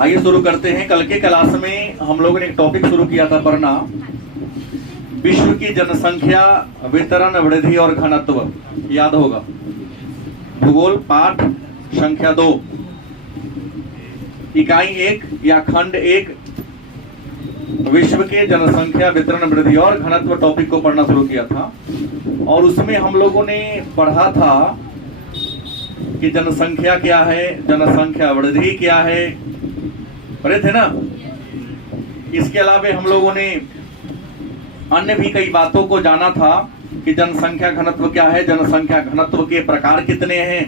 आइए शुरू करते हैं। कल के क्लास में हम लोगों ने एक टॉपिक शुरू किया था पढ़ना, विश्व की जनसंख्या, वितरण, वृद्धि और घनत्व। याद होगा, भूगोल पाठ संख्या 2, इकाई 1 या खंड 1, विश्व के जनसंख्या, वितरण, वृद्धि और घनत्व टॉपिक को पढ़ना शुरू किया था। और उसमें हम लोगों ने पढ़ा था कि जनसंख्या क्या है, जनसंख्या वृद्धि क्या है, पढ़े थे ना। इसके अलावा हम लोगों ने अन्य भी कई बातों को जाना था कि जनसंख्या घनत्व क्या है, जनसंख्या घनत्व के प्रकार कितने हैं,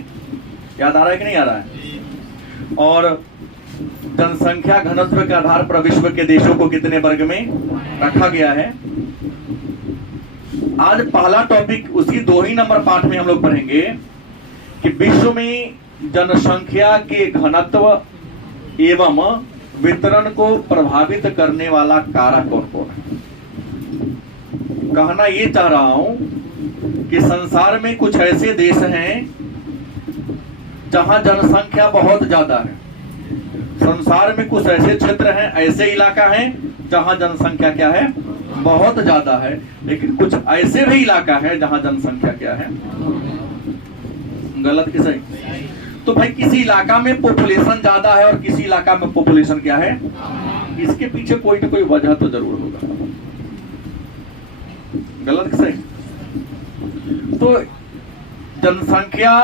याद आ रहा है कि नहीं आ रहा है। और जनसंख्या घनत्व के आधार पर विश्व के देशों को कितने वर्ग में रखा गया है। आज पहला टॉपिक उसी 2 ही नंबर पाठ में हम लोग पढ़ेंगे कि विश्व में जनसंख्या के घनत्व एवं वितरण को प्रभावित करने वाला कारक कौन कौन है। कहना ये चाह रहा हूं कि संसार में कुछ ऐसे देश हैं जहां जनसंख्या बहुत ज्यादा है। संसार में कुछ ऐसे क्षेत्र हैं, ऐसे इलाका हैं जहां जनसंख्या क्या है, बहुत ज्यादा है। लेकिन कुछ ऐसे भी इलाका है जहां जनसंख्या क्या है, गलत कि सही। तो भाई किसी इलाका में पॉपुलेशन ज्यादा है और किसी इलाका में पॉपुलेशन क्या है, इसके पीछे कोई ना कोई वजह तो जरूर होगा, गलत कि सही। तो जनसंख्या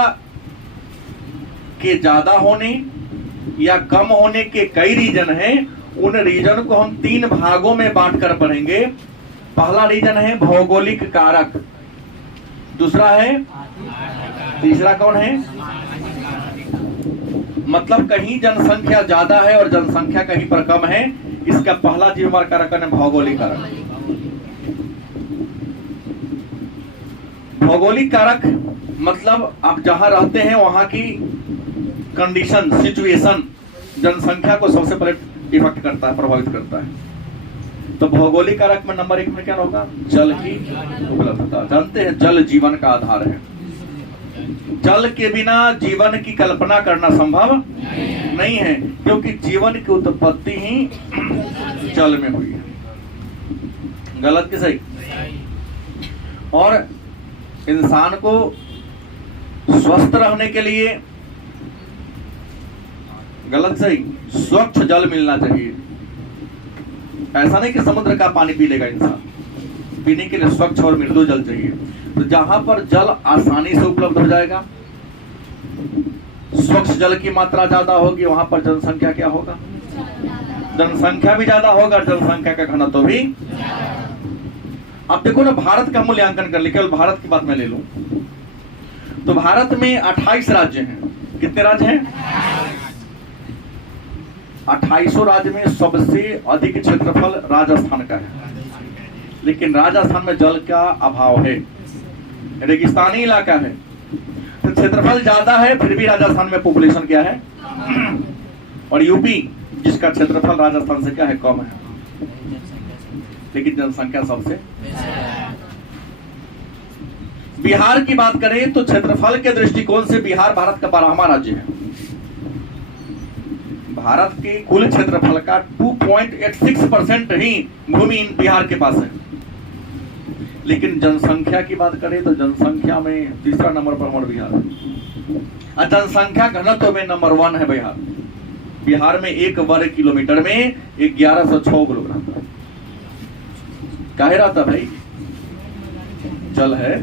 के ज्यादा होने या कम होने के कई रीजन हैं। उन रीजन को हम 3 भागों में बांट कर पढ़ेंगे। पहला रीजन है भौगोलिक कारक, दूसरा है, तीसरा कौन है, मतलब कहीं जनसंख्या ज्यादा है और जनसंख्या कहीं पर कम है, इसका पहला जिम्मेवार कारक है भौगोलिक कारक। भौगोलिक कारक मतलब आप जहां रहते हैं वहां की कंडीशन, सिचुएशन जनसंख्या को सबसे पहले इफेक्ट करता है, प्रभावित करता है। तो भौगोलिक कारक में नंबर 1 में क्या होगा, जल की उपलब्धता। जानते हैं जल जीवन का आधार है। जल के बिना जीवन की कल्पना करना संभव नहीं है, क्योंकि जीवन की उत्पत्ति ही जल में हुई है, गलत कि सही। और इंसान को स्वस्थ रहने के लिए, गलत सही, स्वच्छ जल मिलना चाहिए। ऐसा नहीं कि समुद्र का पानी पी लेगा इंसान, पीने के लिए स्वच्छ और मृदु जल चाहिए। तो जहां पर जल आसानी से उपलब्ध हो जाएगा, स्वच्छ जल की मात्रा ज्यादा होगी, वहां पर जनसंख्या क्या होगा, जनसंख्या भी ज्यादा होगा, जनसंख्या का घनत्व भी। अब देखो ना, भारत का मूल्यांकन कर ले, केवल भारत की बात मैं ले लूं तो भारत में 28 राज्य हैं। कितने राज्य हैं, 2800 राज्य में सबसे अधिक क्षेत्रफल राजस्थान का है। लेकिन राजस्थान में जल का अभाव है, रेगिस्तानी इलाका है, तो क्षेत्रफल ज्यादा है, फिर भी राजस्थान में पॉपुलेशन क्या है, और यूपी जिसका क्षेत्रफल राजस्थान से क्या है, कम है, लेकिन जनसंख्या सबसे। बिहार की बात करें तो क्षेत्रफल के दृष्टिकोण से बिहार भारत का 12वां राज्य है। भारत के कुल क्षेत्रफल का 2.86% ही भूमि बिहार के पास है। लेकिन जनसंख्या की बात करें तो जनसंख्या में तीसरा नंबर पर हमारा बिहार है, और जनसंख्या घनत्व में नंबर 1 है बिहार। बिहार में 1 वर्ग किलोमीटर में 1106 लोग रहता है। काहे रहता भाई, जल है,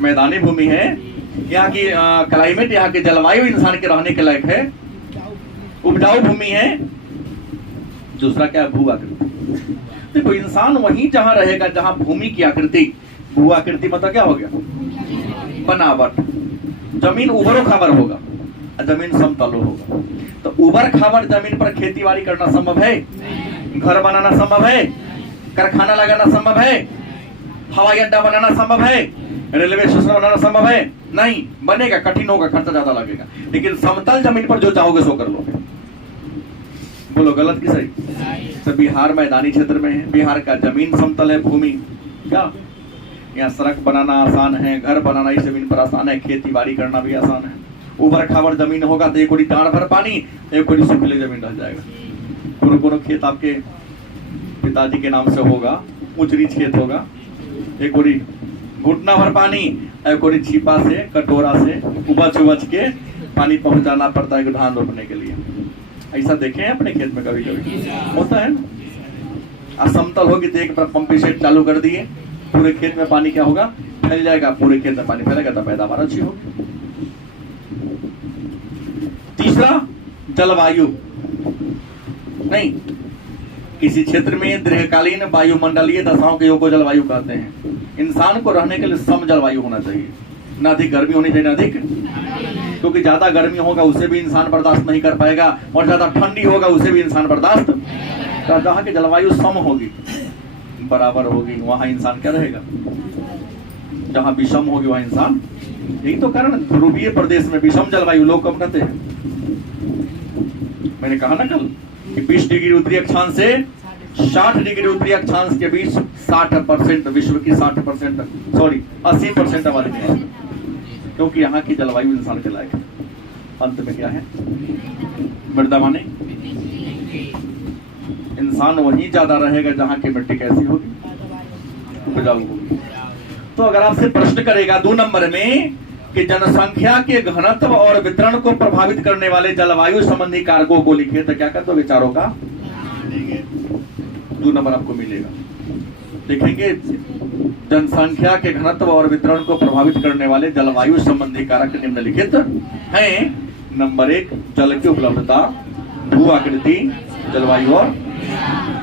मैदानी भूमि है, यहाँ की क्लाइमेट, यहाँ की जलवायु इंसान के रहने के लायक है, उपजाऊ भूमि है। दूसरा क्या है, भू आकृति। देखो इंसान वहीं जहां रहेगा जहां भूमि की आकृति, भू आकृति मतलब क्या हो गया, बनावट। जमीन उबरो खाबर होगा, जमीन समतल होगा। तो उबर खाबर जमीन पर खेती बाड़ी करना संभव है, घर बनाना संभव है, कारखाना लगाना संभव है, हवाई अड्डा बनाना संभव है, रेलवे स्टेशन बनाना संभव है, नहीं बनेगा, कठिन होगा, खर्चा ज्यादा लगेगा। लेकिन समतल जमीन पर जो चाहोगे सो कर लोगे। बोलो गलत कि सही। तो बिहार मैदानी क्षेत्र में है, बिहार का जमीन समतल है, भूमि क्या, यहाँ सड़क बनाना आसान है, घर बनाना इस जमीन पर आसान है, खेती बाड़ी करना भी आसान है। ऊबर खाबर जमीन होगा तो एक ओरी दाढ़ भर पानी, एक ओरी सूखले जमीन रह जाएगा। कोनो खेत आपके पिताजी के नाम से होगा, ऊंच नीच खेत होगा, एक ओरी घुटना भर पानी, एक ओरी छिपा से कटोरा से उबच के पानी पहुंचाना पड़ता है धान रोपने के लिए। ऐसा देखे हैं अपने खेत में कभी कभी होता है ना। समतल होगी तो एक पंप सेट चालू कर दिए, पूरे खेत में पानी क्या होगा, फैल जाएगा, पूरे खेत में पानी फैलेगा तो पैदावार अच्छी होगी। तीसरा जलवायु, नहीं किसी क्षेत्र में दीर्घकालीन वायुमंडलीय दशाओं के योग को जलवायु कहते हैं। इंसान को रहने के लिए सम जलवायु होना चाहिए, ना अधिक गर्मी होनी चाहिए ना अधिक, क्योंकि ज्यादा गर्मी होगा उसे भी इंसान बर्दाश्त नहीं कर पाएगा, और ज्यादा ठंडी होगा उसे भी इंसान बर्दाश्त। तो जहाँ की जलवायु सम होगी, बराबर होगी, वहां इंसान क्या रहेगा। जहां विषम होगी वहां इंसान, यही तो कारण ध्रुवीय प्रदेश में विषम जलवायु लोग कम रहते हैं। मैंने कहा ना कल कि 20 डिग्री उत्तरी अक्षांश से 60 डिग्री उत्तरी अक्षांश के बीच 60% विश्व की 80% आबादी है, क्योंकि यहाँ की जलवायु इंसान के लायक है। अंत में क्या है, मृदा माने इंसान वहीं ज्यादा रहेगा जहां की मिट्टी कैसी होगी, उपजाऊ होगी। तो अगर आपसे प्रश्न करेगा 2 नंबर में कि जनसंख्या के घनत्व और वितरण को प्रभावित करने वाले जलवायु संबंधी कारकों को लिखिए, तो क्या कर दो विचारों का 2 नंबर आपको मिलेगा। देखेंगे जनसंख्या के घनत्व और वितरण को प्रभावित करने वाले जलवायु संबंधी कारक निम्नलिखित हैं। नंबर 1 जल की उपलब्धता, भू आकृति, जलवायु। और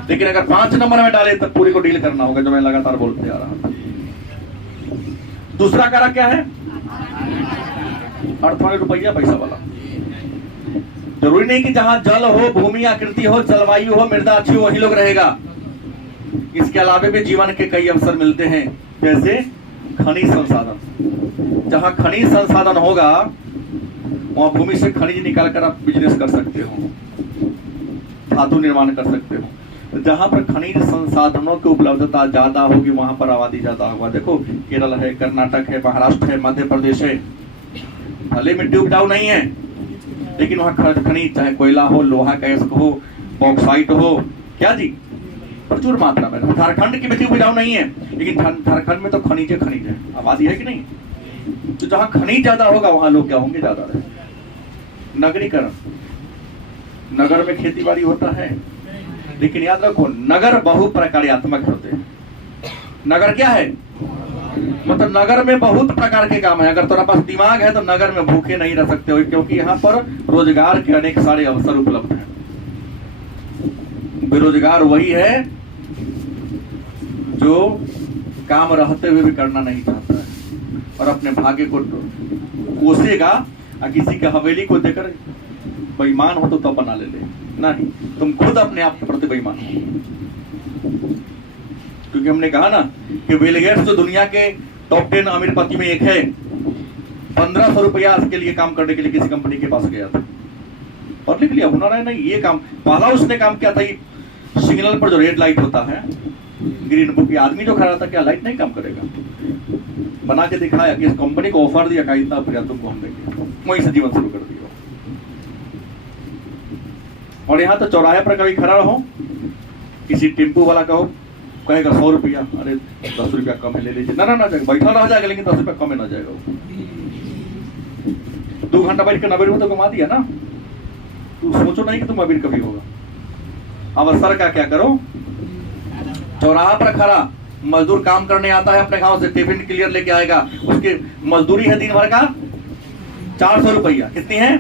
लेकिन अगर 5 नंबर में डाले तब पूरी को डील करना होगा, जो मैं लगातार बोलते आ रहा था। दूसरा कारक क्या है, अर्थ वाले रुपया पैसा वाला। जरूरी नहीं कि जहां जल हो, भूमि आकृति हो, जलवायु हो, मृदा अच्छी हो, वही लोग रहेगा। इसके अलावा भी जीवन के कई अवसर मिलते हैं, जैसे खनिज संसाधन। जहां खनिज संसाधन होगा वहां भूमि से खनिज निकाल कर आप बिजनेस कर सकते हो, धातु निर्माण कर सकते हो। तो जहां पर खनिज संसाधनों की उपलब्धता ज्यादा होगी वहां पर आबादी ज्यादा होगा। देखो केरल है, कर्नाटक है, महाराष्ट्र है, मध्य प्रदेश है, भले मिट्टी उपजाऊ नहीं है लेकिन वहां खनिज, चाहे कोयला हो, लोहा का इस्क हो, बॉक्साइट हो, क्या जी, प्रचुर मात्रा में। झारखंड की मिट्टी उपजाऊ नहीं है लेकिन झारखंड में तो खनिज है, आबादी है कि नहीं। तो जहां खनिज ज्यादा होगा वहां लोग क्या होंगे, ज्यादा रहे। नगरीकरण, नगर में खेती बाड़ी होता है, लेकिन याद रखो नगर बहुप्रकार्यात्मक होते हैं। नगर क्या है, मतलब नगर में बहुत प्रकार के काम है। अगर तुम्हारे पास दिमाग है तो नगर में भूखे नहीं रह सकते हो, क्योंकि यहाँ पर रोजगार के अनेक सारे अवसर उपलब्ध हैं। बेरोजगार वही है जो काम रहते हुए भी करना नहीं चाहता है और अपने भाग्य को कोसेगा, और किसी के हवेली को देकर बेईमान हो तो बना ले नहीं, तुम खुद अपने आप के प्रति बेईमान हो। क्योंकि हमने कहा ना कि बिल गेट्स जो दुनिया के टॉप 10 अमीर पति में एक है, 1500 रुपया के लिए काम करने के लिए किसी कंपनी के पास गया था और लिख लिया, हुनर है नहीं ये काम। पहला उसने काम किया था, सिग्नल पर जो रेड लाइट होता है, ग्रीन बुक, आदमी जो खड़ा था, क्या लाइट नहीं काम करेगा, बना के दिखाया कि इस कंपनी को ऑफर दिया, इतना रुपया तुमको हम देंगे, वहीं से जीवन शुरू कर दिया। और यहाँ तो चौराहे पर कभी खड़ा रहो, किसी टेम्पो वाला कहो, कहेगा 100 रुपया, अरे 10 रुपया कम है ले लीजिए, ना बैठा रह जाएगा लेकिन 10 रुपया कम है ना जाएगा। 2 घंटा बैठ कर 90 रुपये तो कमा दिया ना। तू सोचो नहीं कि तुम अमीर कभी होगा। अवसर का क्या करो, चौराहा पर खड़ा मजदूर काम करने आता है, अपने गांव से टिफिन क्लियर लेके आएगा, उसकी मजदूरी है दिन भर का 400 रुपया। कितनी है,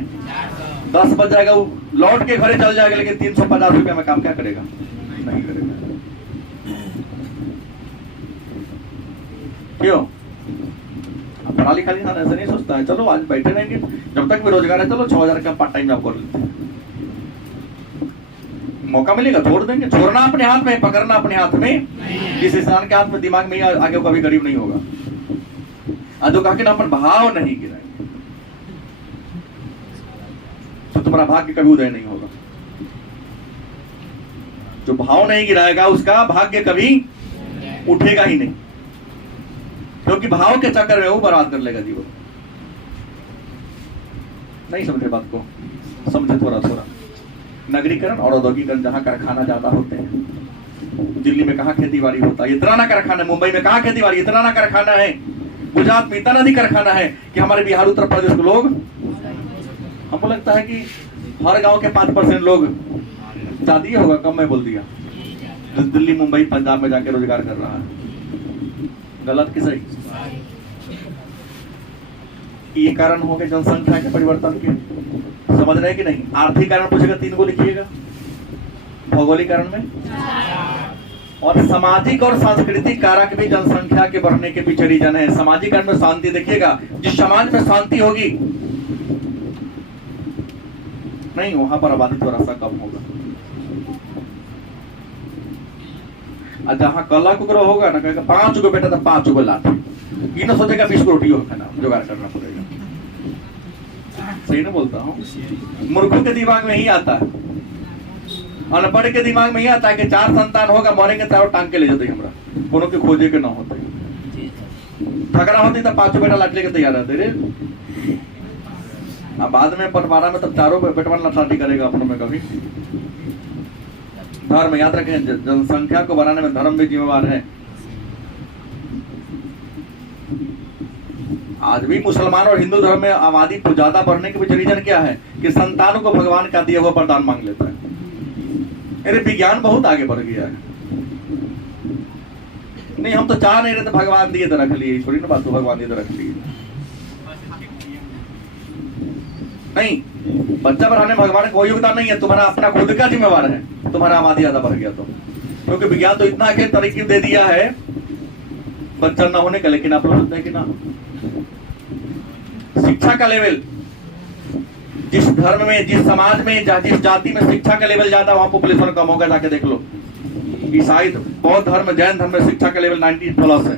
10 बज जाएगा, वो लौट के घरे चल जाएगा, लेकिन 350 रुपया में काम क्या करेगा, नहीं करेगा। क्यों, पढ़ा लिखा इंसान ऐसा नहीं सोचता है, चलो आज बैठे रहेंगे जब तक बेरोजगार है, चलो 6000 का पार्ट टाइम जॉब कर लेते हैं, मौका मिलेगा छोड़ देंगे। छोड़ना अपने हाथ में, पकड़ना अपने हाथ में। जिस इंसान के हाथ में दिमाग में आगे कभी गरीब नहीं होगा। आज कहा कि ना अपन भाव नहीं गिराएंगे तो तुम्हारा भाग्य कभी उदय नहीं होगा। जो भाव नहीं गिराएगा उसका भाग्य कभी उठेगा ही नहीं, क्योंकि भाव के चक्कर में वो बर्बाद कर लेगा जीवन। नहीं समझे बात को? समझे थोड़ा थोड़ा। नगरीकरण और औद्योगिकरण, जहाँ कारखाना ज्यादा होते हैं। दिल्ली में कहाँ खेती बाड़ी होता है, इतना ना कारखाना है। मुंबई में कहाँ खेती बाड़ी, इतना ना कारखाना है। गुजरात में इतना अधिक कारखाना है कि हमारे बिहार उत्तर प्रदेश के लोग, हमको लगता है कि हर गांव के 5% लोग, ज्यादा ही होगा, कम में बोल दिया, जो दिल्ली मुंबई पंजाब में जाके रोजगार कर रहा है। गलत कि सही? ये कारण हो गए जनसंख्या के परिवर्तन के। समझ रहे कि नहीं? आर्थिक कारण पूछेगा 3 को लिखिएगा, भौगोलिक कारण में, और सामाजिक और सांस्कृतिक कारक भी जनसंख्या के बढ़ने के पीछे रीजन है। सामाजिक कारण में शांति, देखिएगा जिस समाज में शांति होगी नहीं, वहां पर आबादी थोड़ा सा कम होगा। और जहां कला कुकरो होगा ना, कहेगा 5 गो बेटा तो 5 गो लाठी, ये ना सोचेगा 20 को रोटी खाना, जुगाड़ करना पड़ेगा। सही ना बोलता हूँ? मूर्खों के दिमाग में ही आता है, अनपढ़ के दिमाग में ही आता है कि 4 संतान होगा, मरेंगे चारों टांग के ले जाते हमरा, कोनो के खोजे के ना होते। झगड़ा होती तो 5 बेटा लाठी लेके तैयार रहते रे। अब बाद में बंटवारा में तब चारों बेटवन लाठी करेगा अपनों में कभी। धर्म याद रखें, जनसंख्या को बढ़ाने में धर्म भी जिम्मेवार है। आज भी मुसलमान और हिंदू धर्म में आबादी ज्यादा बढ़ने के पीछे रीजन क्या है कि संतानों को भगवान का दिया हुआ वरदान मांग लेता है। अरे विज्ञान बहुत आगे बढ़ गया है। नहीं, हम तो चाह नहीं रहे थे, भगवान दिए तो रख लिए, थोड़ी ना बात, तो भगवान दिए तो रख लिए। नहीं, बच्चा बढ़ाने में भगवान का कोई योगदान नहीं है, तुम्हारा अपना खुद का जिम्मेवार है। तुम्हारा आबादी ज्यादा बढ़ गया तो, क्योंकि विज्ञान तो इतना आगे तरीके दे दिया है बच्चा न होने का। लेकिन आप लोग सोचते हैं कि ना, शिक्षा का लेवल, जिस धर्म में, जिस समाज में, जिस जाति में शिक्षा का लेवल ज्यादा, वहां पॉपुलेशन कम होगा। जाके देख लो, ईसाई, बौद्ध धर्म, जैन धर्म में शिक्षा का लेवल 90+ है,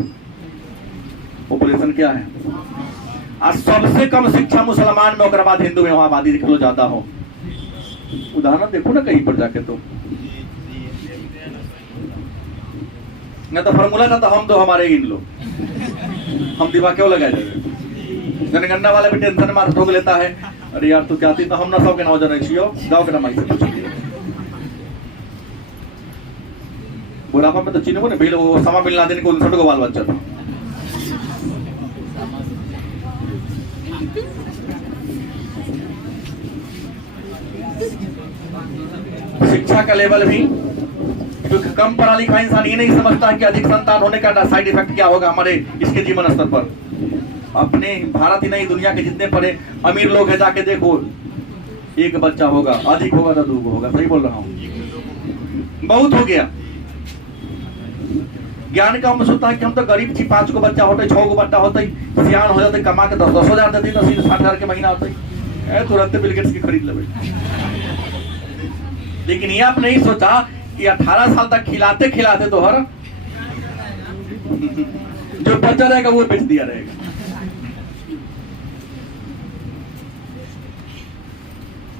पॉपुलेशन क्या है। आज सबसे कम शिक्षा मुसलमान में, और बाद हिंदू में, वहां आबादी देख लो ज्यादा हो। उदाहरण देखो ना कहीं पर जाके, तो न तो फॉर्मूला था तो हम दो हमारे गिन लो, हम दिमाग क्यों लगाए थे? जनगणना वाला भी टेंशन में ठोक लेता है, अरे यार तू क्या थी, तो हम ना सब के नाव जन गाँव के नाम से पूछ लिया। बुढ़ापा में तो चिन्ह ने भीड़, समा बिन लादेन को 59 को बाल बच्चा था। शिक्षा का लेवल भी, क्योंकि कम पढ़ा लिखा इंसान ये नहीं समझता कि अधिक संतान होने का साइड इफेक्ट क्या होगा हमारे इसके जीवन स्तर पर। अपने भारत ही नहीं, दुनिया के जितने बड़े अमीर लोग हैं, जाके देखो, 1 बच्चा होगा, अधिक होगा तो 2 होगा। सही बोल रहा हूँ? बहुत हो गया। ज्ञान का हम सोचता है कि हम तो गरीब थी, 5 को बच्चा होते, 6 को बच्चा होते, सियान हो जाते, कमा के 10-10 हजार देती, 60,000 के महीना होते, तुरंत बिल गेट्स की खरीद ले। लेकिन ये आप नहीं सोचा कि 18 साल तक खिलाते खिलाते तो हर जो बच्चा रहेगा वो बेच दिया रहेगा।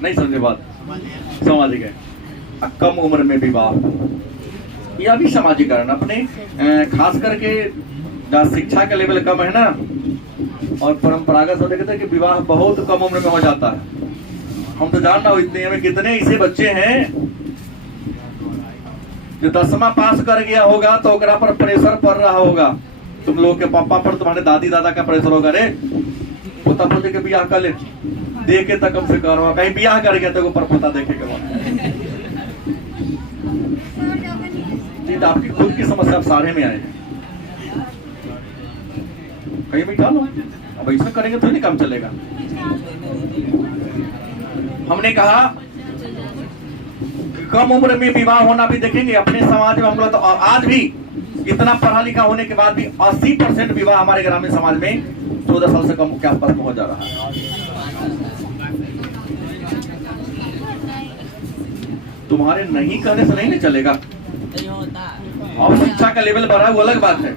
नहीं समझे बात? समझ गए? कम उम्र में विवाह, यह भी सामाजिक कारण अपने, खास करके जहाँ शिक्षा का लेवल कम है ना, और परंपरागत से देखते हैं कि विवाह बहुत कम उम्र में हो जाता है। हम तो जान रहा हूँ इतने में कितने ऐसे बच्चे हैं जो 10वां पास कर गया होगा तो ओकरा पर प्रेशर पड़ रहा होगा। तुम लोग के पापा पर, तुम्हारे दादी दादा का प्रेशर होगा, रे पोता पोते के ब्याह कर ले, देखे तक कम से कम, कहीं ब्याह कर गया तो पर पोता देखे के बाद। आपकी खुद की समस्या आप सारे में आए, कहीं भी डालो। अब ऐसा करेंगे तो नहीं काम चलेगा। हमने कहा कम उम्र में विवाह होना भी देखेंगे अपने समाज में। हम लोग तो आज भी इतना पढ़ा लिखा होने के बाद भी 80% विवाह हमारे ग्रामीण समाज में 14 साल से कम के आसपास में हो जा रहा है। तुम्हारे नहीं करने से नहीं चलेगा। और शिक्षा का लेवल बढ़ा वो अलग बात है,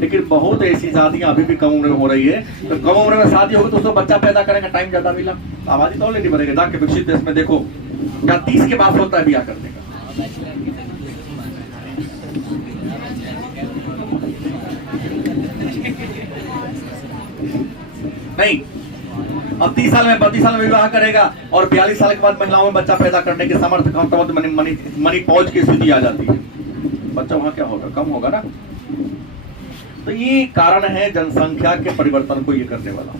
लेकिन बहुत ऐसी शादियां अभी भी कम उम्र में हो रही है। तो कम उम्र में शादी होगी तो उसको बच्चा पैदा करेंगे, टाइम ज्यादा मिला, आबादी तो ऑलरेडी बढ़ेगी। जाके विकसित देश में देखो क्या 30 के बाद होता है ब्याह करने का। नहीं, अब 30 साल में 32 साल में विवाह करेगा और 42 साल के बाद महिलाओं में बच्चा पैदा करने के सामर्थ्य कम तो मनी पहुंच की स्थिति आ जाती है, बच्चा वहां क्या होगा, कम होगा ना। तो ये कारण है जनसंख्या के परिवर्तन को ये करने वाला।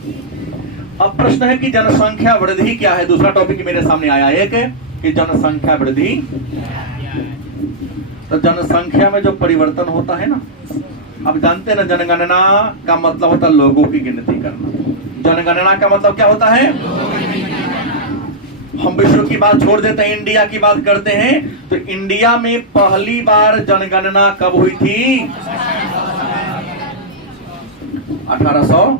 अब प्रश्न है कि जनसंख्या वृद्धि क्या है। दूसरा टॉपिक मेरे सामने आया एक कि जनसंख्या वृद्धि। तो जनसंख्या में जो परिवर्तन होता है ना, अब जानते हैं ना जनगणना का मतलब होता है लोगों की गिनती करना। जनगणना का मतलब क्या होता है? हम विश्व की बात छोड़ देते हैं, इंडिया की बात करते हैं। तो इंडिया में पहली बार जनगणना कब हुई थी? 1800।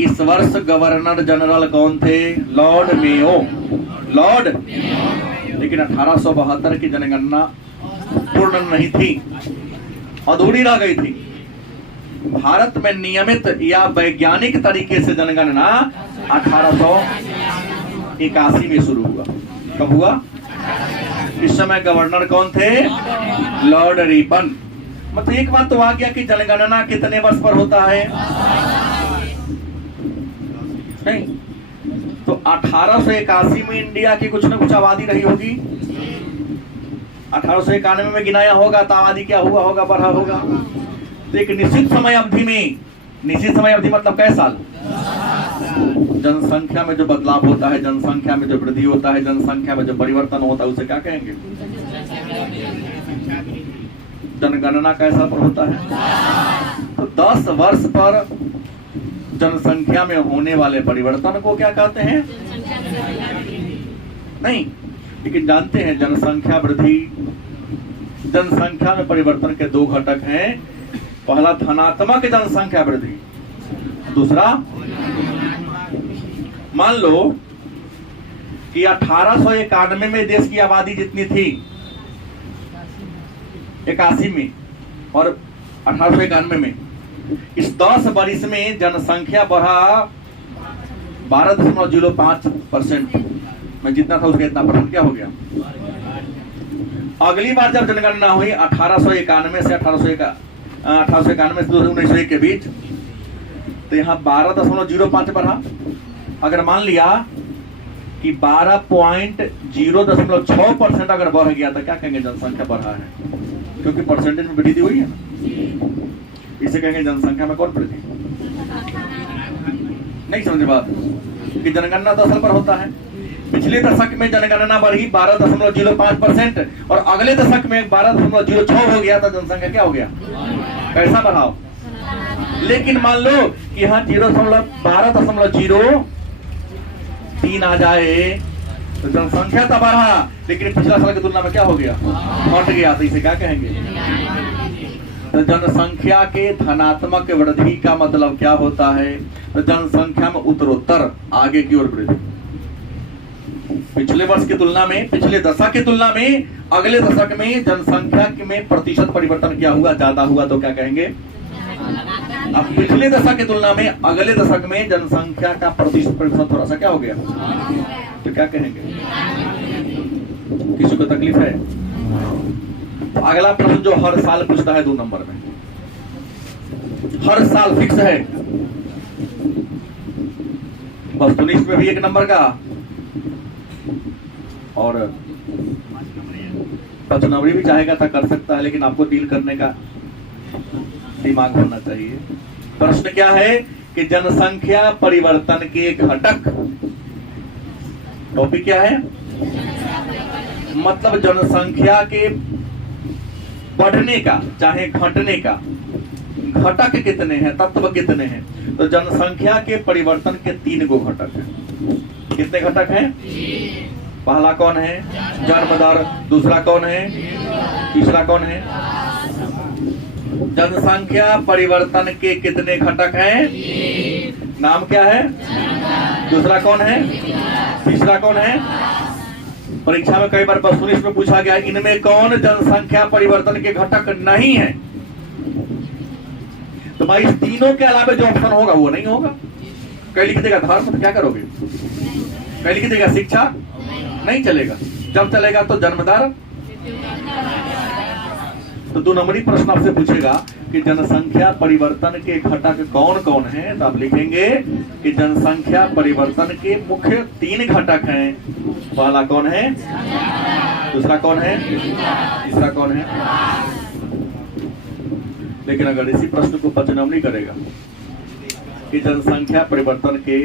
इस वर्ष गवर्नर जनरल कौन थे? Lord Mayo. लॉर्ड, लेकिन 1872 की जनगणना पूर्ण नहीं थी, अधूरी रह गई थी। भारत में नियमित या वैज्ञानिक तरीके से जनगणना 1881 में शुरू हुआ। कब हुआ? इस समय गवर्नर कौन थे? Lord Ripon. मतलब एक बात तो आ गया कि जनगणना कितने वर्ष पर होता है? नहीं, तो 1881 में इंडिया की कुछ न कुछ आबादी रही होगी। 1891 में गिनाया होगा तो आबादी क्या हुआ होगा? बढ़ा होगा। तो एक निश्चित समय अवधि में, निश्चित समय अवधि मतलब कई साल, जनसंख्या में जो बदलाव होता है, जनसंख्या में जो वृद्धि होता है, जनसंख्या में जो परिवर्तन होता है, उसे क्या कहेंगे? जनगणना कैसा पर होता है? तो 10 वर्ष पर जनसंख्या में होने वाले परिवर्तन को क्या कहते हैं? नहीं, लेकिन जानते हैं जनसंख्या वृद्धि, जनसंख्या में परिवर्तन के दो घटक हैं। पहला धनात्मक जनसंख्या वृद्धि, दूसरा, मान लो कि 1891 में देश की आबादी जितनी थी 81 में और 1891 में, इस 10 वर्ष में जनसंख्या बढ़ा 12.05%। में जितना था उसका इतना परसेंट क्या हो गया? अगली बार जब जनगणना हुई 1891 से 1901 के बीच, तो यहाँ 12.05 बढ़ा। अगर मान लिया कि 12.06% अगर बढ़ गया तो क्या कहेंगे? जनसंख्या बढ़ा है, क्योंकि परसेंटेज में वृद्धि हुई है ना। इसे कहेंगे जनसंख्या में कौन वृद्धि? नहीं समझे बात कि जनगणना 10 साल पर होता है। पिछले दशक में जनगणना बढ़ी 12.05% और अगले दशक में 12.06 हो गया, तो जनसंख्या क्या हो गया? कैसा बढ़ाओ? लेकिन मान लो कि यहाँ 12.03 आ जाए तो जनसंख्या तो बढ़ा, लेकिन पिछला साल की तुलना में क्या हो गया? घट गया। तो इसे क्या कहेंगे? तो जनसंख्या के धनात्मक वृद्धि का मतलब क्या होता है? तो जनसंख्या में उत्तरोत्तर आगे की ओर वृद्धि। पिछले वर्ष की तुलना में, पिछले दशक की तुलना में अगले दशक में जनसंख्या में प्रतिशत परिवर्तन क्या हुआ? ज्यादा हुआ। तो क्या कहेंगे? अब पिछले दशक की तुलना में अगले दशक में जनसंख्या का प्रतिशत परिवर्तन थोड़ा सा क्या हो गया? तो क्या कहेंगे? किसी को तकलीफ है? तो अगला प्रश्न जो हर साल पूछता है 2 नंबर में, हर साल फिक्स है, वस्तुनिष्ठ में भी 1 नंबर का और 5 नंबर भी चाहेगा तो कर सकता है, लेकिन आपको डील करने का दिमाग होना चाहिए। प्रश्न क्या है कि जनसंख्या परिवर्तन के घटक, टॉपिक क्या है? मतलब जनसंख्या के बढ़ने का चाहे घटने का घटक कितने हैं, तत्व कितने हैं? तो जनसंख्या के परिवर्तन के 3 गो घटक हैं। कितने घटक हैं? पहला कौन है? जन्म दर। दूसरा कौन है? तीसरा कौन है? जनसंख्या परिवर्तन के कितने घटक हैं? नाम क्या है? दूसरा कौन है? तीसरा कौन है? परीक्षा में कई बार वस्तुनिष्ठ में पूछा गया इनमें कौन जनसंख्या परिवर्तन के घटक नहीं है? तो भाई इस तीनों के अलावा जो ऑप्शन होगा वो नहीं होगा। कहीं लिख देगा धर्म, तो क्या करोगे? कहीं लिख देगा शिक्षा, नहीं चलेगा। जब चलेगा तो जन्म दर, तो 2 नंबरी प्रश्न आपसे पूछेगा कि जनसंख्या परिवर्तन के घटक कौन कौन हैं, तो आप लिखेंगे कि जनसंख्या परिवर्तन के मुख्य 3 घटक हैं। पहला कौन है, दूसरा कौन है, तीसरा कौन है। लेकिन अगर इसी प्रश्न को 5 नंबरी करेगा कि जनसंख्या परिवर्तन के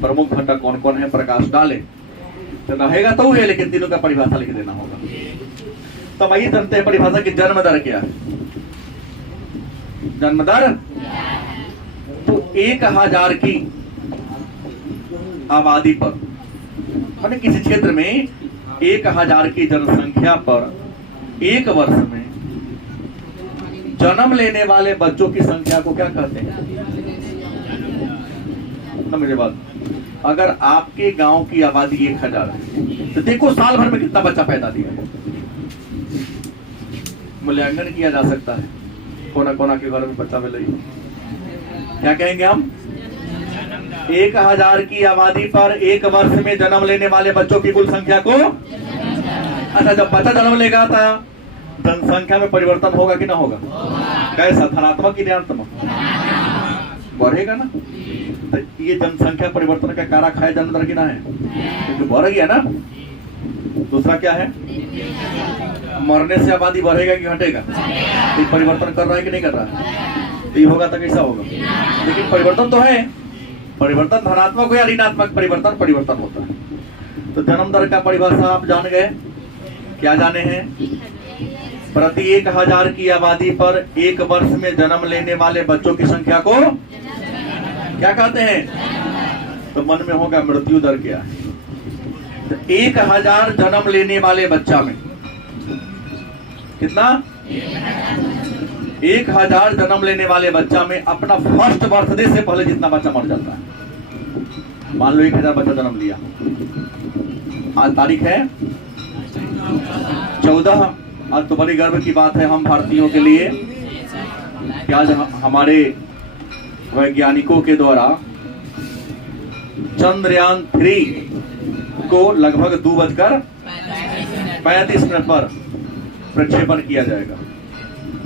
प्रमुख घटक कौन कौन है, प्रकाश डाले, तो रहेगा तो है, लेकिन तीनों का परिभाषा लिख देना होगा। तो वही जानते हैं परिभाषा की जन्म दर क्या है। जन्म दर तो 1000 की आबादी पर, माने किसी क्षेत्र में 1000 की जनसंख्या पर 1 वर्ष में जन्म लेने वाले बच्चों की संख्या को क्या कहते हैं। ना मुझे बात, अगर आपके गांव की आबादी 1000 है तो देखो साल भर में कितना बच्चा पैदा दिया है। मूल्यांकन किया जा सकता है, कोना कोना के घर में बच्चा मिले, क्या कहेंगे हम, 1000 की आबादी पर 1 वर्ष में जन्म लेने वाले बच्चों की कुल संख्या को। अच्छा, जब बच्चा जन्म लेगा था जनसंख्या में परिवर्तन होगा कि ना होगा, कैसा, धनात्मक कि ऋणात्मक, बढ़ेगा ना। तो ये जनसंख्या परिवर्तन का कारक है जन्म दर की ना है, क्योंकि बढ़ गया ना। दूसरा क्या है, मरने से आबादी बढ़ेगा कि घटेगा, तो परिवर्तन कर रहा है कि नहीं कर रहा है, तो ये होगा तो कैसा होगा। लेकिन परिवर्तन तो है, परिवर्तन धनात्मक हो या ऋणात्मक, परिवर्तन परिवर्तन होता है। तो जन्म दर का परिभाषा आप जान गए, क्या जाने हैं, प्रति 1000 की आबादी पर 1 वर्ष में जन्म लेने वाले बच्चों की संख्या को क्या कहते हैं। तो मन में होगा मृत्यु दर क्या है। तो 1000 जन्म लेने वाले बच्चा में कितना, 1000 जन्म लेने वाले बच्चा में अपना फर्स्ट बर्थडे से पहले जितना बच्चा मर जाता है। मान लो 1000 बच्चा जन्म लिया, आज तारीख है 14। आज तो बड़ी गर्व की बात है हम भारतीयों के लिए कि आज हमारे वैज्ञानिकों के द्वारा चंद्रयान 3 को लगभग 2:35 पर प्रक्षेपण किया जाएगा।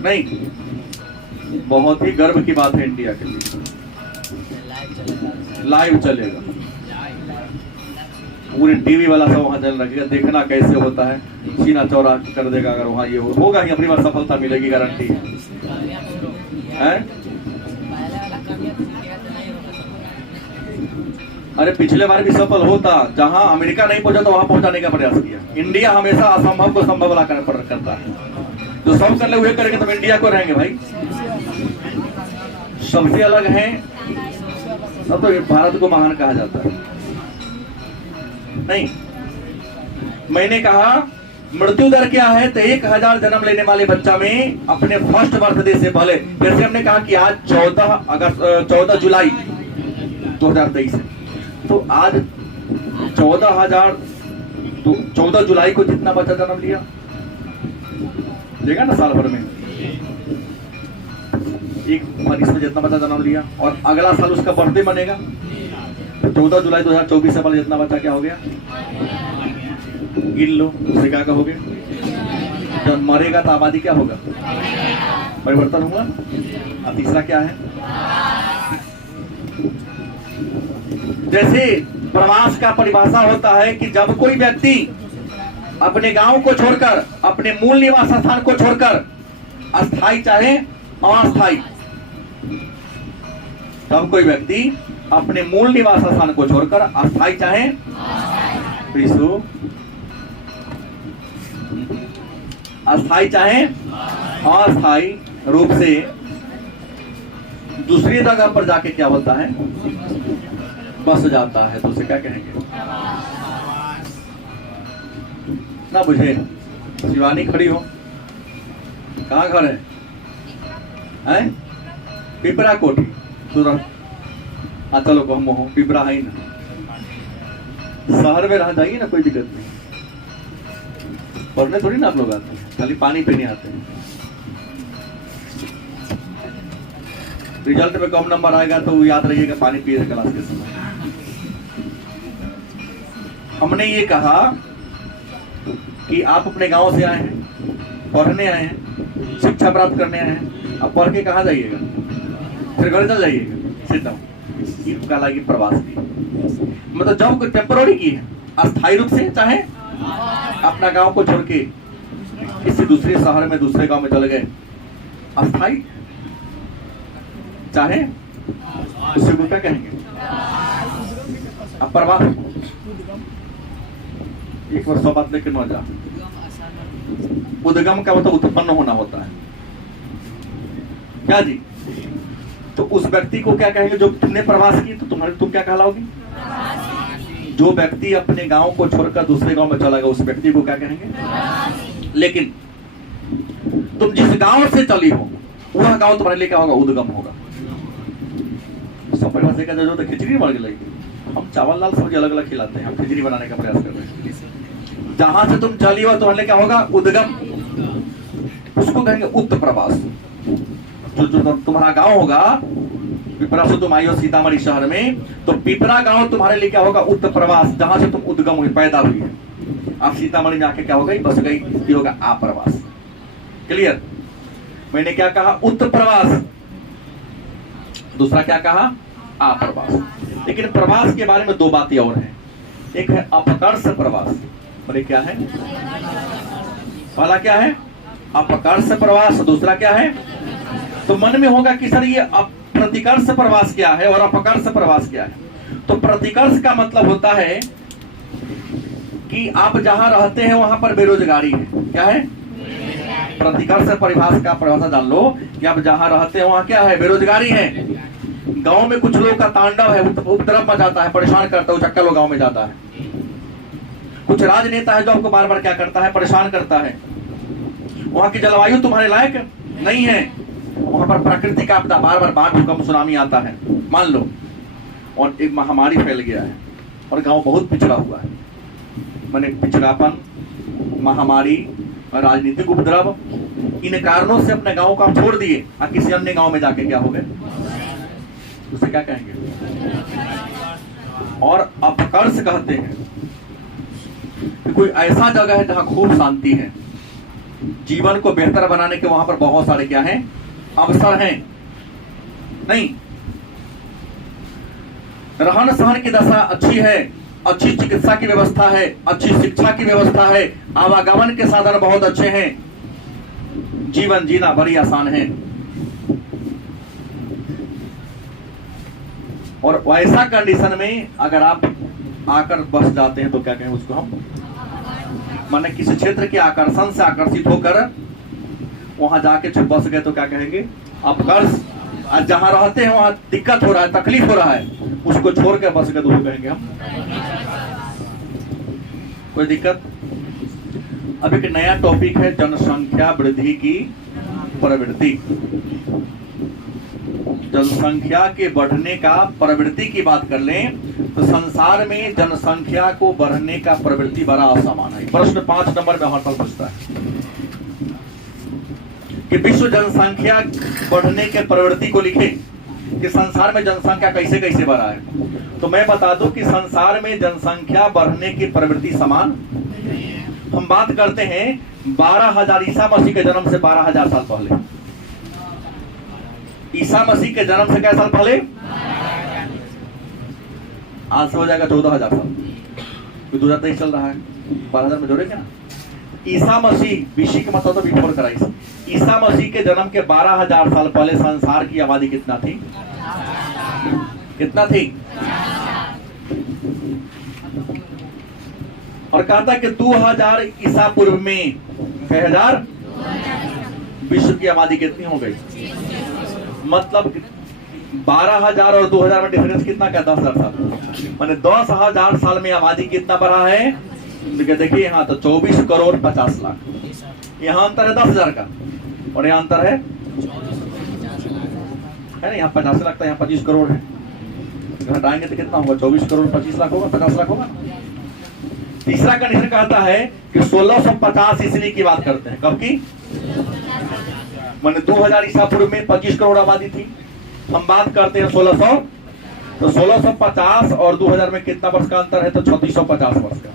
नहीं, बहुत ही गर्व की बात है इंडिया के लिए। लाइव चलेगा, पूरे टीवी वाला सब वहां चल रखेगा, देखना कैसे होता है, सीना चौड़ा कर देगा। अगर वहां ये होगा ही, अपनी बार सफलता मिलेगी, गारंटी है। अरे पिछले बार भी सफल होता, जहां अमेरिका नहीं पहुंचा तो वहां पहुंचाने का प्रयास किया। इंडिया हमेशा असंभव को संभव करता है। जो सब कर ले हुए करेंगे तो इंडिया को रहेंगे भाई, सबसे अलग है तब तो भारत को महान कहा जाता है। नहीं, मैंने कहा मृत्यु दर क्या है, तो 1000 जन्म लेने वाले बच्चा में अपने फर्स्ट बर्थडे से पहले, जैसे हमने कहा कि आज 14 जुलाई 2023 है, तो आज 14 जुलाई को जितना बच्चा जन्म लिया देगा ना साल भर में, एक मरीज में जितना बच्चा जन्म लिया, और अगला साल उसका बर्थडे बनेगा, तो 14 जुलाई 2024 से पहले जितना बच्चा क्या हो गया, गिन लो, उसे क्या कहोगे। जब मरेगा तो आबादी क्या होगा, परिवर्तन हुआ। और तीसरा क्या है, जैसे प्रवास का परिभाषा होता है कि जब कोई व्यक्ति अपने गांव को छोड़कर, अपने मूल निवास स्थान को छोड़कर, अस्थायी चाहे अस्थायी, जब कोई व्यक्ति अपने मूल निवास स्थान को छोड़कर अस्थायी चाहे अस्थायी चाहे अस्थायी रूप से दूसरी जगह पर जाके क्या होता है, बस जाता है, तो उसे क्या कहेंगे ना। बुझे, शिवानी खड़ी हो, कहाँ घर है? पिपरा कोठी, तुरंत हाँ चलो कहो हो, पिपरा है ही ना, शहर में रह जाइए ना, कोई दिक्कत नहीं। पढ़ने थोड़ी ना आप लोग आते हैं, खाली पानी पीने आते हैं। रिजल्ट में कम नंबर आएगा तो याद रहिएगा पानी पिए क्लास के समय। हमने ये कहा कि आप अपने गांव से आए हैं, पढ़ने आए हैं, शिक्षा प्राप्त करने आए हैं, अब पढ़ के कहाँ जाइएगा, फिर घर चल जाइएगा, सीधा इसका लगी प्रवास की, मतलब जॉब को टेम्पोररी की है, अस्थायी रूप से चाहे अपना गांव को छोड़ के किसी दूसरे शहर में दूसरे गांव में चले गए, अस्थायी, चाहे उसे को क्या कहेंगे, अब प्रवास। एक बार 100 बात लेकर न जा, उद्गम का मतलब उत्पन्न होना होता है क्या जी। तो उस व्यक्ति को क्या कहेंगे जो तुमने प्रवास की, तो तुम क्या कहलाओगे, जो व्यक्ति अपने गांव को छोड़कर दूसरे गांव में चला गया उस व्यक्ति को क्या कहेंगे। लेकिन तुम जिस गांव से चली हो वह गांव तुम्हारे लिए क्या होगा, उद्गम होगा। सब परिभाषा का जो खिचड़ी बन गई, हम चावल दाल सब्जी अलग अलग खिलाते हैं, हम खिचड़ी बनाने का प्रयास कर रहे हैं। जहां से तुम चली हो तुम्हारे लिए क्या होगा, उद्गम, उसको कहेंगे उत्त प्रवास। जो तुम्हारा गांव होगा, पिपरा से तुम आई हो सीतामढ़ी शहर में, तो पिपरा गांव तुम्हारे लिए क्या होगा, उत्त प्रवास, जहां से तुम उद्गम हुई, पैदा हुई है। आप सीतामढ़ी में आके क्या हो गई, बस गई, ये होगा आप्रवास। क्लियर। मैंने क्या कहा, उत्त प्रवास, दूसरा क्या कहा, आप्रवास। लेकिन प्रवास के बारे में दो बातें और हैं, एक है अपकर्ष प्रवास, और एक क्या है, पहला क्या है अपकर्ष प्रवास, दूसरा क्या है। तो मन में होगा कि सर ये प्रतिकर्ष प्रवास क्या है और अपकर्ष प्रवास क्या है। तो प्रतिकर्ष का मतलब होता है कि आप जहां रहते हैं वहां पर बेरोजगारी है, क्या है, प्रतिकर्ष परिभाषा का परिभाषा जान लो कि आप जहां रहते हैं वहां क्या है, बेरोजगारी है। गांव में कुछ लोग का तांडव है, उपद्रव मचाता है, परेशान करता है, उचक्का लोग गांव में जाता है। कुछ राजनेता है जो आपको बार बार क्या करता है, परेशान करता है। वहां की जलवायु तुम्हारे लायक नहीं है, वहां पर प्राकृतिक आपदा, बार बार बाढ़, भूकंप, सुनामी आता है मान लो, और एक महामारी फैल गया है और गांव बहुत पिछड़ा हुआ है। मैंने पिछड़ापन, महामारी, राजनीतिक उपद्रव, इन कारणों से अपने गांव को आप छोड़ दिए और किसी अन्य गांव में जाके क्या हो गए, उसे क्या कहेंगे। और अपकर्ष कहते हैं कि कोई ऐसा जगह है जहां खूब शांति है, जीवन को बेहतर बनाने के वहां पर बहुत सारे क्या हैं, अवसर हैं। नहीं, रहन सहन की दशा अच्छी है, अच्छी चिकित्सा की व्यवस्था है, अच्छी शिक्षा की व्यवस्था है, आवागमन के साधन बहुत अच्छे हैं, जीवन जीना बड़ी आसान है। और वैसा कंडीशन में अगर आप आकर बस जाते हैं तो क्या कहें उसको हम, माने किसी क्षेत्र के आकर्षण से आकर्षित होकर वहां जाके बस गए तो क्या कहेंगे, अपकर्ष। जहां रहते हैं वहां दिक्कत हो रहा है, तकलीफ हो रहा है, उसको छोड़ के बस गए तो कहेंगे हम। कोई दिक्कत। अब एक नया टॉपिक है जनसंख्या वृद्धि की प्रवृत्ति। जनसंख्या के बढ़ने का प्रवृत्ति की बात कर लें तो संसार में जनसंख्या को बढ़ने का प्रवृत्ति बड़ा असामान्य है। प्रश्न 5 नंबर में हर साल पूछता है कि विश्व जनसंख्या बढ़ने के प्रवृत्ति को लिखे कि संसार में जनसंख्या कैसे कैसे बढ़ा है। तो मैं बता दूं कि संसार में जनसंख्या बढ़ने की प्रवृत्ति समान। हम बात करते हैं 12,000 ईसा मसीह के जन्म से 12,000 साल पहले, ईसा मसीह के जन्म से क्या साल पहले, आज से हो जाएगा 14,000 साल, 2023 चल रहा है, 12,000 में जोड़ेंगे ना। ईसा मसीह, बीसी के मतलब तो बिफोर क्राइस्ट, ईसा मसीह के जन्म के 12,000 साल पहले संसार की आबादी कितना थी, कितना थी। और कहता है कि 2000 ईसा पूर्व में 2000 विश्व की आबादी कितनी हो गई, मतलब 12,000 और 2000 में डिफरेंस कितना क्या, 10,000 साल, माने 10,000 साल में आबादी कितना बढ़ा है। देखिए यहाँ तो 24 करोड़ 50 लाख, यहाँ अंतर है 10,000 का और यहाँ अंतर है ना, यहाँ 85 लाख था, यहाँ 25 करोड़ है, घटाएंगे तो कितना होगा, 24 करोड़ 25 लाख होगा, 50 लाख होगा। तीसरा कंडीशन कहता है कि 1650 ईस्वी की बात करते हैं, कब की, माने 2000 ईसा पूर्व में 25 करोड़ आबादी थी, हम बात करते हैं 1600, तो 1650 और 2000 में कितना वर्ष का अंतर है, तो 3650 वर्ष का,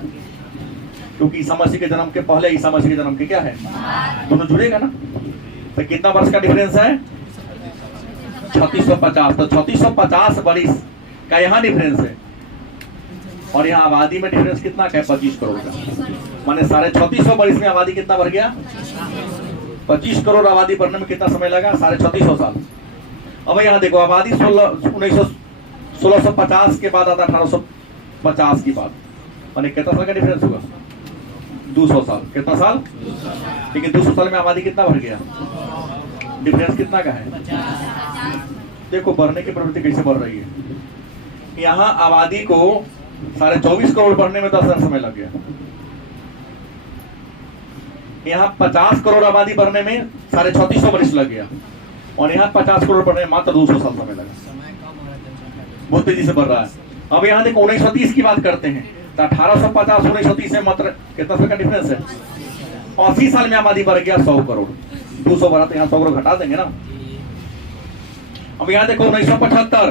क्योंकि ईसा मसीह के जन्म के पहले ईसा मसीह के जन्म के क्या है, दोनों जुड़ेगा ना। तो कितना वर्ष का डिफरेंस है? 3650। तो 3650 वर्ष का यहाँ डिफरेंस है, और यहाँ आबादी में डिफरेंस कितना का है? 25 करोड़ का। माने 3650 वर्ष में आबादी कितना बढ़ गया? 25 करोड़ आबादी बढ़ने में कितना समय लगा? 3650 साल। अब यहाँ देखो, आबादी 1650 के बाद आता 1850 की बात, माने कितना साल का डिफरेंस होगा? 200 साल। कितना साल? लेकिन 200 साल में आबादी कितना बढ़ गया? डिफरेंस कितना का है? देखो बढ़ने की प्रवृत्ति कैसे बढ़ रही है। यहाँ आबादी को 24.5 करोड़ बढ़ने में 10 साल समय लग गया। यहाँ 50 करोड़ आबादी बढ़ने में 3650 वर्ष लग गया, और यहाँ 50 करोड़ बढ़ने में मात्र 200 साल समय लगा। बहुत तेजी से बढ़ रहा है। अब यहाँ देखो 1930 की बात करते हैं, तो 1850 1930 में मात्र कितना साल का डिफरेंस है? 80 साल में आबादी बढ़ गया 100 करोड़। 200 बढ़ा तो यहाँ 100 करोड़ घटा देंगे ना। अब यहाँ देखो 1975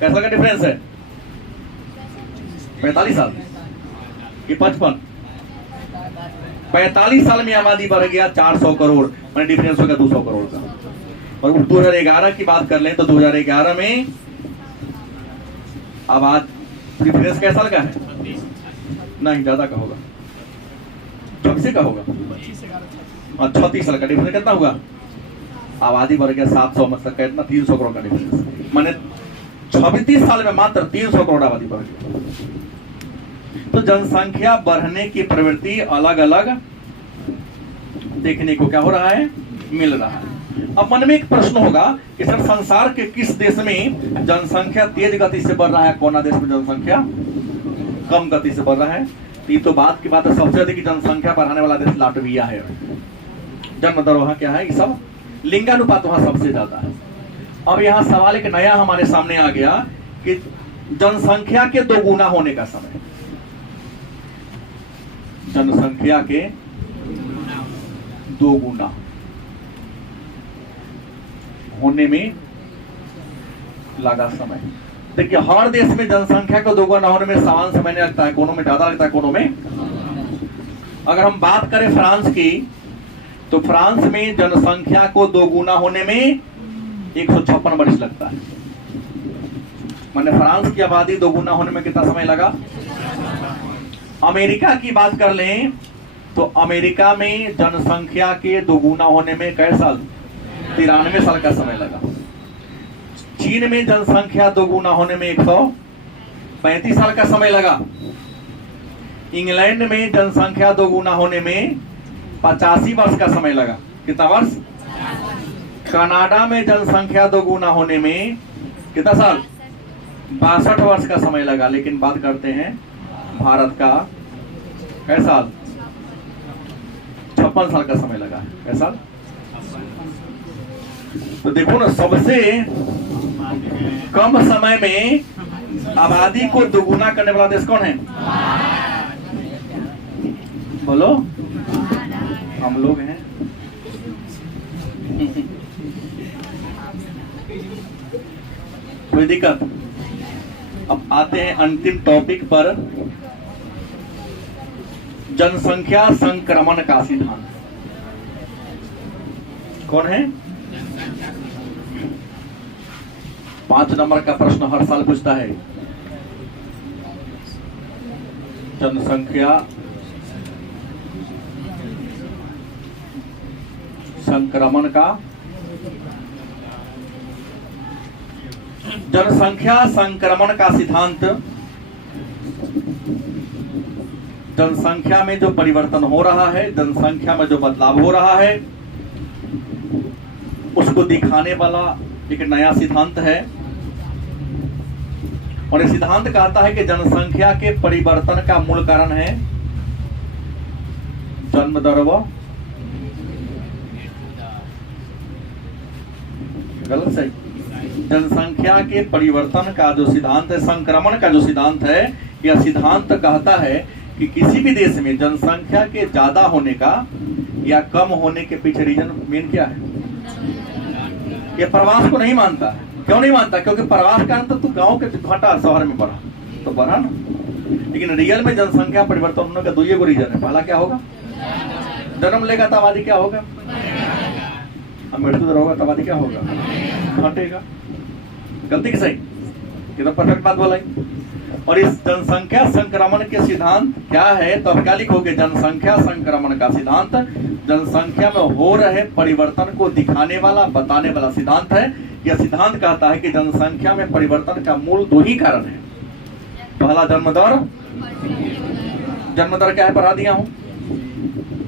कैसा का डिफरेंस है? 45 साल कि 55? 45 साल में आबादी बढ़ गया 400 करोड़, मैंने डिफरेंस हो गया 200 करोड़ का। और 2011 की बात कर लें तो 2011 में आबादी डिफरेंस कैसा साल का है? नहीं, ज्यादा का होगा, 26 का होगा। 36 साल का डिफरेंस कितना होगा? आबादी बढ़ गया 700, मतलब कितना? 300 करोड़ का डिफरेंस। माने 36 साल में मात्र 300 करोड़ आबादी बढ़ गई। तो जनसंख्या बढ़ने की प्रवृत्ति अलग अलग देखने को क्या हो रहा है? मिल रहा है। अब मन में एक प्रश्न होगा कि सर संसार के किस देश में जनसंख्या तेज गति से बढ़ रहा है, कोना देश में जनसंख्या कम गति से बढ़ रहा है? तो ये तो बात की बात है, सबसे अधिक जनसंख्या बढ़ाने वाला देश लाटविया है। जन्म दर वहां क्या है? ये सब लिंगानुपात वहां सबसे ज्यादा है। अब यहाँ सवाल एक नया हमारे सामने आ गया कि जनसंख्या के 2 गुना होने का समय, जनसंख्या के 2 गुना होने में लगा समय। देखिए हर देश में जनसंख्या को 2 गुना होने में समान समय नहीं लगता है, कोनों में ज्यादा लगता है, कोनों में। अगर हम बात करें फ्रांस की, तो फ्रांस में जनसंख्या को 2 गुना होने में 156 वर्ष लगता है। माने फ्रांस की आबादी 2 गुना होने में कितना समय लगा? अमेरिका की बात कर लें तो अमेरिका में जनसंख्या के 2 गुना होने में कै साल? 93 साल का समय लगा। चीन में जनसंख्या 2 गुना होने में 135 साल का समय लगा। इंग्लैंड में जनसंख्या 2 गुना होने में 85 वर्ष का समय लगा। कितना वर्ष? कनाडा में जनसंख्या 2 गुना होने में कितना साल? 62 वर्ष का समय लगा। लेकिन बात करते हैं भारत का, कै साल? 56 साल का समय लगा। कै साल? तो देखो ना, सबसे कम समय में आबादी को 2 गुना करने वाला देश कौन है? बोलो। हम लोग हैं। कोई दिक्कत? अब आते हैं अंतिम टॉपिक पर, जनसंख्या संक्रमण का सिद्धांत। कौन है? 5 नंबर का प्रश्न हर साल पूछता है। जनसंख्या संक्रमण का, जनसंख्या संक्रमण का सिद्धांत जनसंख्या में जो परिवर्तन हो रहा है, जनसंख्या में जो बदलाव हो रहा है, उसको दिखाने वाला एक नया सिद्धांत है। और ये सिद्धांत कहता है कि जनसंख्या के परिवर्तन का मूल कारण है जन्म दर व गलत सही, जनसंख्या के परिवर्तन का जो सिद्धांत है, संक्रमण का जो सिद्धांत है, यह सिद्धांत कहता है कि किसी भी देश में जनसंख्या के ज्यादा होने का या कम होने के पीछे रीजन मेन क्या है? ये प्रवास को नहीं मानता है। क्यों नहीं मानता? क्योंकि प्रवास का अंत तो गांव के घटा शहर में बढ़ा, तो बढ़ा ना। लेकिन रियल में जनसंख्या परिवर्तन होने का 2 रीजन है। पहला क्या होगा? जन्म लेगा तो आबादी क्या होगा? अब मृत्यु दर होगा तब आदि क्या होगा, घटेगा। गलती की सही, ये तो परफेक्ट बात बोला है। और इस जनसंख्या संक्रमण के सिद्धांत क्या है, तो अब क्या लिखोगे, जनसंख्या संक्रमण का सिद्धांत जनसंख्या में हो रहे परिवर्तन को दिखाने वाला बताने वाला सिद्धांत है। यह सिद्धांत कहता है कि जनसंख्या में परिवर्तन का मूल दो ही कारण है। पहला जन्म दर, जन्म दर क्या है पढ़ा दिया हूं,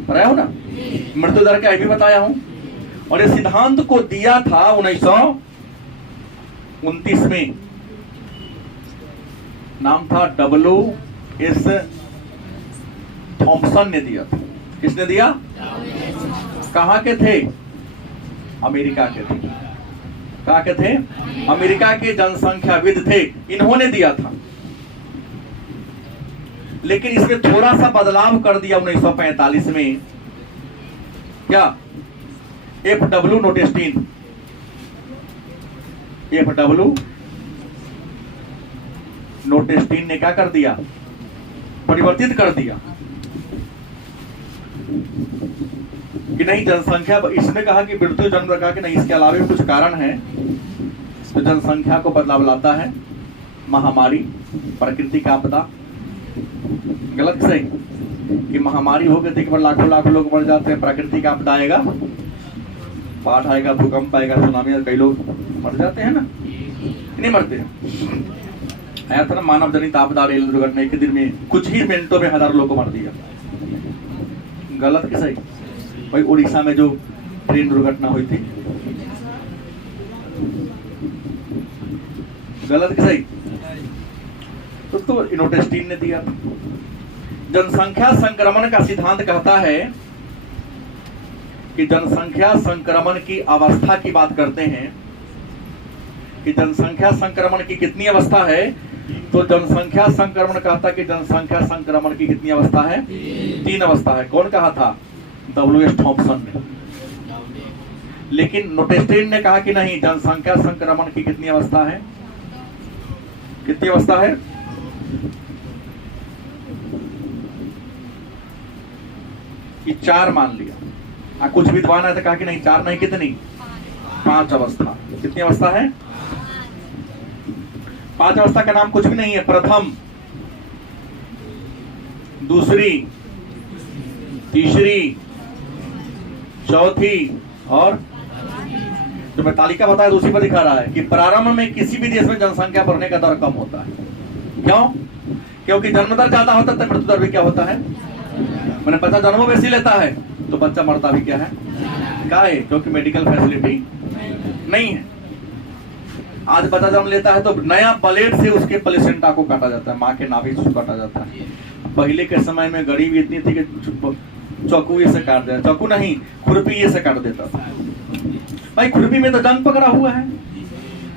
पढ़ाया हूं ना। मृत्यु दर क्या है भी बताया हूं। और ये सिद्धांत को दिया था 1929 में, नाम था W.S. थॉम्पसन ने दिया था। किसने दिया, कहां के थे, अमेरिका के थे। कहां के थे, अमेरिका के जनसंख्याविद थे, इन्होंने दिया था। लेकिन इसमें थोड़ा सा बदलाव कर दिया 1945 में। क्या, F.W. नोटेस्टीन, F.W. नोटेस्टीन ने क्या कर दिया, परिवर्तित कर दिया कि नहीं जनसंख्या, इसने कहा कि मृत्यु जन्म दर, कहा कि नहीं इसके अलावा भी कुछ कारण है। तो जनसंख्या को बदलाव लाता है महामारी, प्राकृतिक आपदा। गलत सही कि महामारी हो गई तो एक बार लाखों लाखों लोग मर जाते हैं, प्राकृतिक आपदा आएगा, बाढ़ आएगा, भूकंप आएगा, सुनामी आएगा, कई लोग मर जाते हैं ना, नहीं मरते हैं। आया था ना मानव जनित आपदा, रेल दुर्घटना, एक दिन में कुछ ही मिनटों में हजारों लोग को मार दिया। गलत कि सही, भाई उड़ीसा में जो ट्रेन दुर्घटना हुई थी, गलत कि सही, तो नोटेस्टीन ने दिया। जनसंख्या संक्रमण का सिद्धांत कहता है कि जनसंख्या संक्रमण की अवस्था की बात करते हैं कि जनसंख्या संक्रमण की कितनी अवस्था है। तो जनसंख्या संक्रमण कहता है कि जनसंख्या संक्रमण की कितनी अवस्था है, 3 अवस्था है। कौन कहा था, W.S. थॉम्पसन ने। लेकिन नोटेस्टीन ने कहा कि नहीं, जनसंख्या संक्रमण की कितनी अवस्था है, कितनी अवस्था है, कि 4 मान लिया। कुछ विद्वान है तो कहा कि नहीं 4 नहीं, कितनी, 5 अवस्था। कितनी अवस्था है, 5 अवस्था का नाम कुछ भी नहीं है। प्रथम, दूसरी, तीसरी, चौथी और जो मैं तालिका बताया दूसरी पर दिखा रहा है कि प्रारंभ में किसी भी देश में जनसंख्या बढ़ने का दर कम होता है। क्यों, क्योंकि जन्म दर ज्यादा होता है तो मृत्यु दर भी क्या होता है, मैंने बच्चा जन्मों बेसी लेता है तो बच्चा मरता भी क्या है, क्या है, क्योंकि मेडिकल फैसिलिटी नहीं है। आज बच्चा जन्म लेता है तो नया ब्लेड से उसके प्लेसेंटा को काटा जाता है, माँ के नाभि से काटा जाता है। पहले के समय में गरीबी इतनी थी कि चाकू से काट देता, चाकू नहीं खुरपी से काट देता था। भाई खुरपी में तो जंग पकड़ा हुआ है,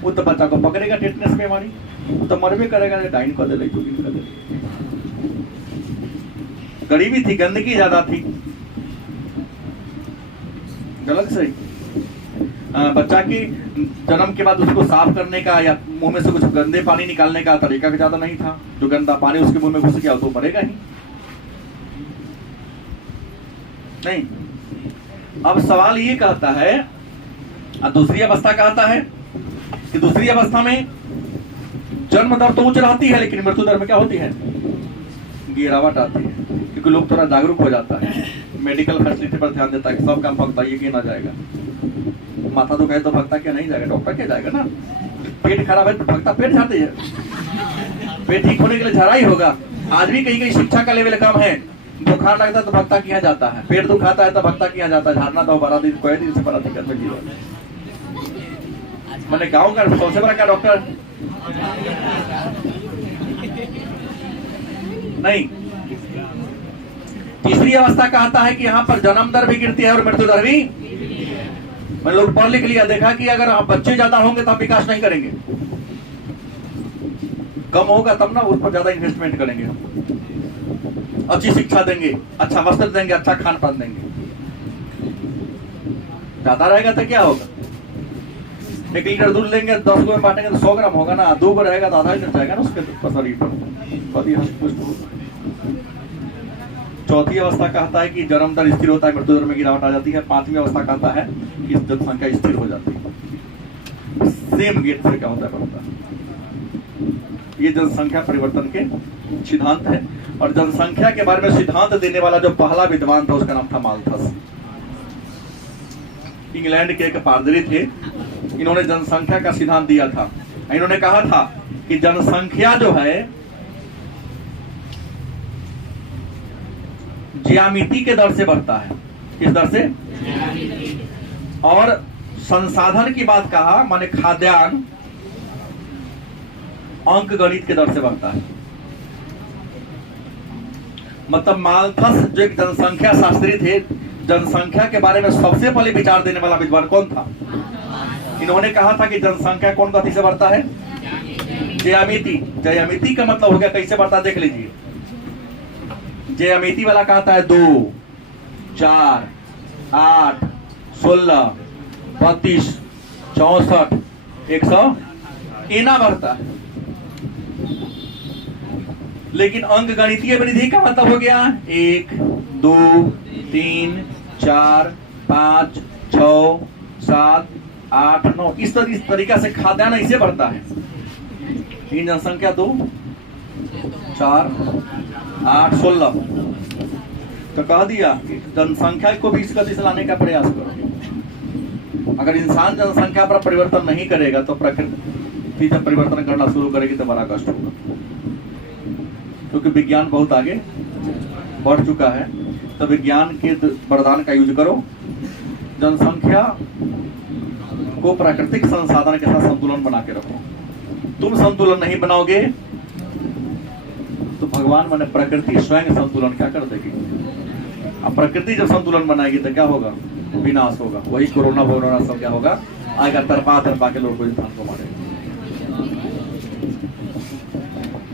वो तो बच्चा को पकड़ेगा टेटनस बीमारी, तो मरबे करेगा, डाइन कर दे, गरीबी थी, गंदगी ज्यादा थी। गलत सही, बच्चा की जन्म के बाद उसको साफ करने का या मुंह में से कुछ गंदे पानी निकालने का तरीका भी ज्यादा नहीं था। जो गंदा पानी उसके मुंह में घुस गया तो मरेगा ही नहीं। अब सवाल ये कहता है, दूसरी अवस्था कहता है कि दूसरी अवस्था में जन्म दर तो उच्च रहती है लेकिन मृत्यु दर में क्या होती है, गिरावट आती है, क्योंकि लोग थोड़ा जागरूक हो जाता है, मेडिकल फैसिलिटी पर ध्यान देता है कि सब काम भगता ये कि ना जाएगा। माथा दुखा है तो भगता क्या नहीं जाएगा, डॉक्टर क्या जाएगा ना। पेट खराब है तो भगता पेट झाड़ते है, पेट ठीक होने के लिए झाड़ा ही होगा। आज भी कहीं कहीं शिक्षा का लेवल कम है, बुखार लगता है तो भगता किया जाता है, पेट दुखाता है तो भगता किया जाता है, झाड़ना तो बड़ा दिन कोई दिन से बड़ा दिक्कत में जीवन। मैंने गाँव का सबसे बड़ा क्या डॉक्टर नहीं। तीसरी अवस्था कहता है कि यहाँ पर जन्म दर भी गिरती है और मृत्यु दर भी। मैंने लोग पढ़ लिख लिया, देखा कि अगर आप बच्चे ज्यादा होंगे तो आप विकास नहीं करेंगे, कम होगा तब ना उस पर ज्यादा इन्वेस्टमेंट करेंगे, अच्छी शिक्षा देंगे, अच्छा वस्त्र देंगे, अच्छा खान पान देंगे। ज्यादा रहेगा तो क्या होगा, 1 लीटर दूध लेंगे 10 गो में बांटेंगे तो 100 ग्राम होगा ना, 2 गो रहेगा तो आधा लीटर जाएगा ना उसके शरीर पर। चौथी अवस्था कहता है कि जन्म दर स्थिर होता है, मृत्यु दर में गिरावट आ जाती है। पांचवी अवस्था कहता है कि जनसंख्या स्थिर हो जाती है। सेम गेट से क्या होता है बढ़ता है। ये जनसंख्या परिवर्तन के सिद्धांत है। और जनसंख्या के बारे में सिद्धांत देने वाला जो पहला विद्वान था उसका नाम था माल्थस। इंग्लैंड के एक पादरी थे, इन्होंने जनसंख्या का सिद्धांत दिया था। इन्होंने कहा था कि जनसंख्या जो है ज्यामिति के दर से बढ़ता है। किस दर से? और संसाधन की बात कहा, माने खाद्यान्न अंक गणित के दर से बढ़ता है। मतलब माल्थस जो एक जनसंख्या शास्त्री थे, जनसंख्या के बारे में सबसे पहले विचार देने वाला विद्वान कौन था? इन्होंने कहा था कि जनसंख्या कौन गति से बढ़ता है? ज्यामिति। ज्यामिति का मतलब हो गया कैसे बढ़ता, देख लीजिए। ज्यामिति वाला कहता है 2, 4, 8, 16, 32, 64, 100 इना बढ़ता है। लेकिन अंक गणितीय वृद्धि का मतलब हो गया 1, 2, 3, 4, 5, 6, 7, 8, 9 इस तरीका से खाद्यान्न ऐसे बढ़ता है। इन जनसंख्या 2, 4, 8, 16 तो कह दिया कि जनसंख्या को भी इस गति से लाने का प्रयास करो। अगर इंसान जनसंख्या पर परिवर्तन नहीं करेगा तो प्रकृति जब परिवर्तन करना शुरू करेगी तो बड़ा कष्ट होगा। क्योंकि विज्ञान बहुत आगे बढ़ चुका है। तो विज्ञान के वरदान का यूज करो। जनसंख्या को प्राकृतिक संसाधन के साथ संतुलन बना के रखो। तुम संतुलन नहीं बनाओगे तो भगवान माने प्रकृति स्वयं संतुलन क्या कर देगी। अब प्रकृति जब संतुलन बनाएगी तो क्या होगा? विनाश होगा। वही कोरोना वोरोना सब क्या होगा? आएगा, तरपा के लोग को इंसान को मारेगा।